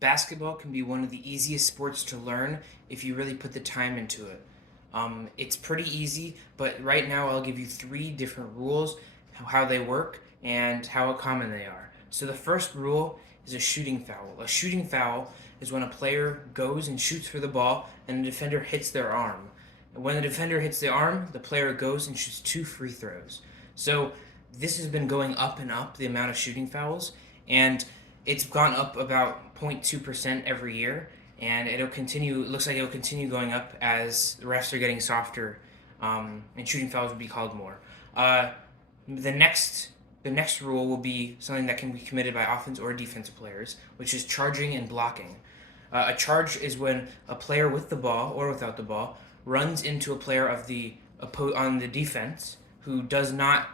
Basketball can be one of the easiest sports to learn if you really put the time into it. It's pretty easy, but right now I'll give you three different rules, how they work, and how common they are. So the first rule is a shooting foul. A shooting foul is when a player goes and shoots for the ball and the defender hits their arm. When the defender hits the arm, the player goes and shoots two free throws. So this has been going up and up, the amount of shooting fouls, and it's gone up about 0.2% every year, and it'll continue. It looks like it'll continue going up as the refs are getting softer, and shooting fouls will be called more. Uh, the next the next rule will be something that can be committed by offense or defensive players, which is charging and blocking. A charge is when a player with the ball or without the ball runs into a player of the on the defense who does not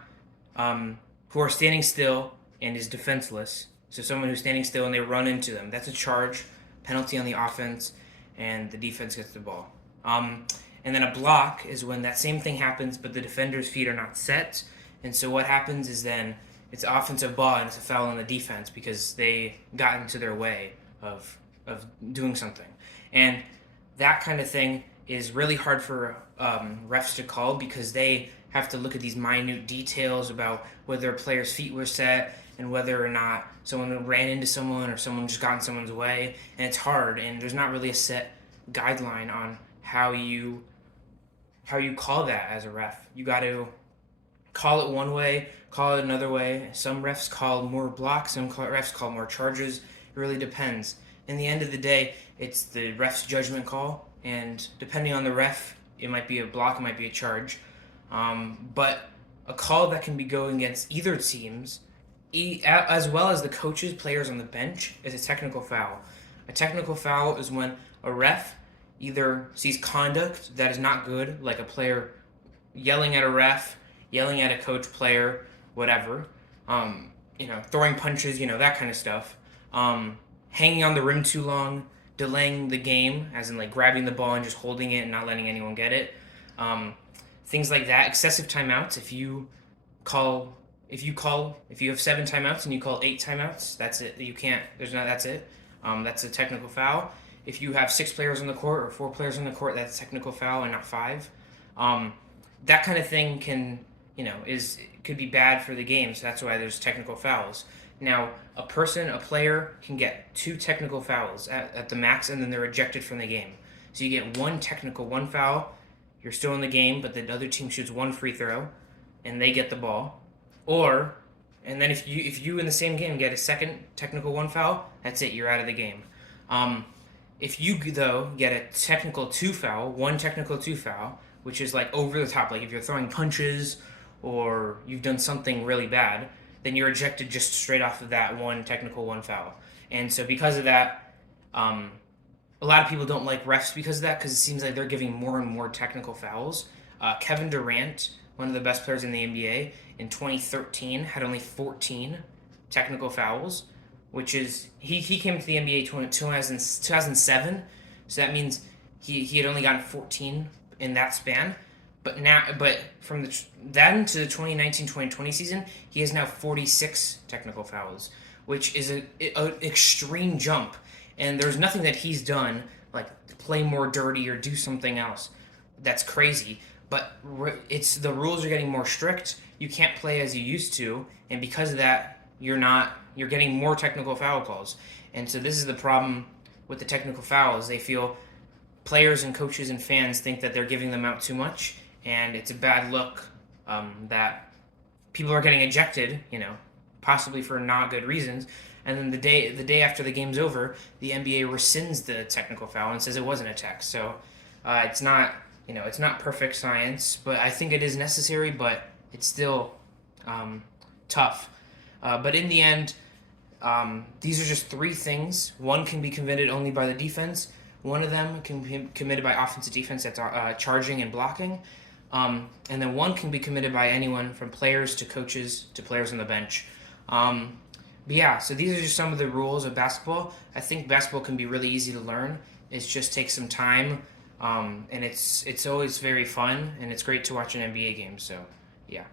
who are standing still and is defenseless. So someone who's standing still and they run into them. That's a charge, penalty on the offense, and the defense gets the ball. And then a block is when that same thing happens, but the defender's feet are not set. And so what happens is then it's offensive ball and it's a foul on the defense because they got into their way of doing something. And that kind of thing is really hard for refs to call because they have to look at these minute details about whether a player's feet were set and whether or not someone ran into someone or someone just got in someone's way. And it's hard, and there's not really a set guideline on how you call that as a ref. You got to call it one way, call it another way. Some refs call more blocks, some refs call more charges. It really depends. In the end of the day, it's the ref's judgment call, and depending on the ref, it might be a block, it might be a charge. But a call that can be going against either teams, as well as the coaches, players on the bench, is a technical foul. A technical foul is when a ref either sees conduct that is not good, like a player yelling at a ref, yelling at a coach, player, whatever, throwing punches, that kind of stuff. Hanging on the rim too long, delaying the game, as in like grabbing the ball and just holding it and not letting anyone get it. Things like that. Excessive timeouts. If you have 7 timeouts and you call 8 timeouts, that's it. You can't. That's it. That's a technical foul. If you have 6 players on the court or 4 players on the court, that's a technical foul and not 5. That kind of thing could be bad for the game. So that's why there's technical fouls. Now, a player can get 2 technical fouls at the max, and then they're ejected from the game. So you get one foul, you're still in the game, but the other team shoots 1 free throw, and they get the ball. And then if you in the same game get a second technical 1 foul, that's it, you're out of the game. If you, though, get a technical 2 foul, 1 technical 2 foul, which is like over the top, like if you're throwing punches or you've done something really bad, then you're ejected just straight off of that 1 technical 1 foul. And so because of that, a lot of people don't like refs because of that, because it seems like they're giving more and more technical fouls. Kevin Durant, one of the best players in the NBA, in 2013 had only 14 technical fouls, which is, he came to the NBA 2007, so that means he had only gotten 14 in that span. But from then to the 2019-2020 season, he has now 46 technical fouls, which is an extreme jump. And there's nothing that he's done, like play more dirty or do something else, that's crazy. But the rules are getting more strict. You can't play as you used to, and because of that, you're getting more technical foul calls. And so this is the problem with the technical fouls. They feel players and coaches and fans think that they're giving them out too much, and it's a bad look that people are getting ejected, possibly for not good reasons. And then the day after the game's over, the NBA rescinds the technical foul and says it wasn't a tech. So it's not perfect science, but I think it is necessary. But it's still tough. But in the end, these are just 3 things. One can be committed only by the defense. One of them can be committed by offensive defense, that's charging and blocking. And then one can be committed by anyone from players to coaches to players on the bench. But yeah, so these are just some of the rules of basketball. I think basketball can be really easy to learn. It just takes some time, and it's always very fun, and it's great to watch an NBA game. So yeah.